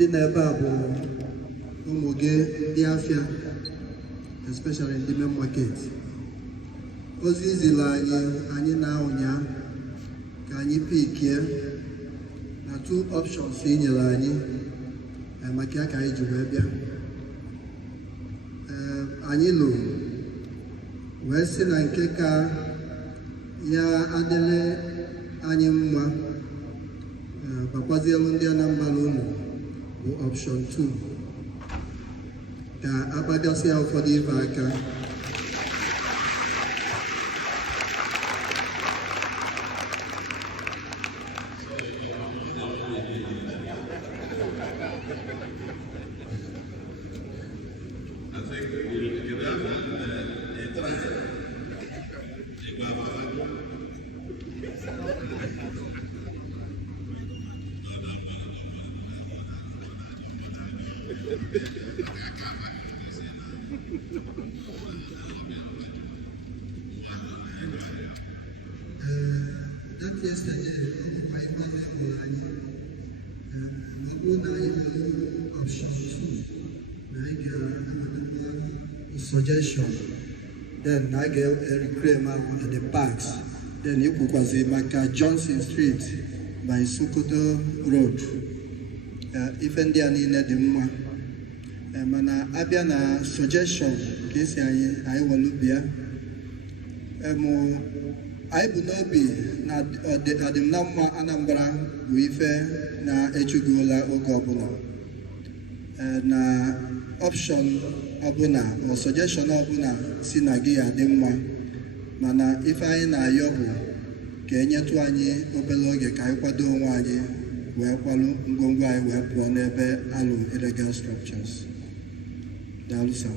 ndị na-ebe a bụ ụmụ gị ndị afịa, especially in the main market. Ozi izila anyị na ụnya ka anyị pikie na 2 options i nyere anyị maka ka anyị ji wee bịa. Anyị lụrụ wee sị na nke ka ya adịrị anyị mma bakwazielu ndị Anambra unu bụ option 2 ka agbagasịa ụfọdụ ibe aka. That yesterday, my mother option 2, suggestion. Then I gave a requirement at the parks. Then you could Maka Johnson Street by Soludo Road. If any needed the more. Mana abiana suggestion case I will be I would not be na the number Anambra with na Echugola or Gobula. Na option abuna or suggestion abuna sinagia demwa. Mana if I na yobu Kenya tuanyi obeloge kaikwado waji where Palu Ngongwai were Pronebe Alu illegal structures. Dalusa.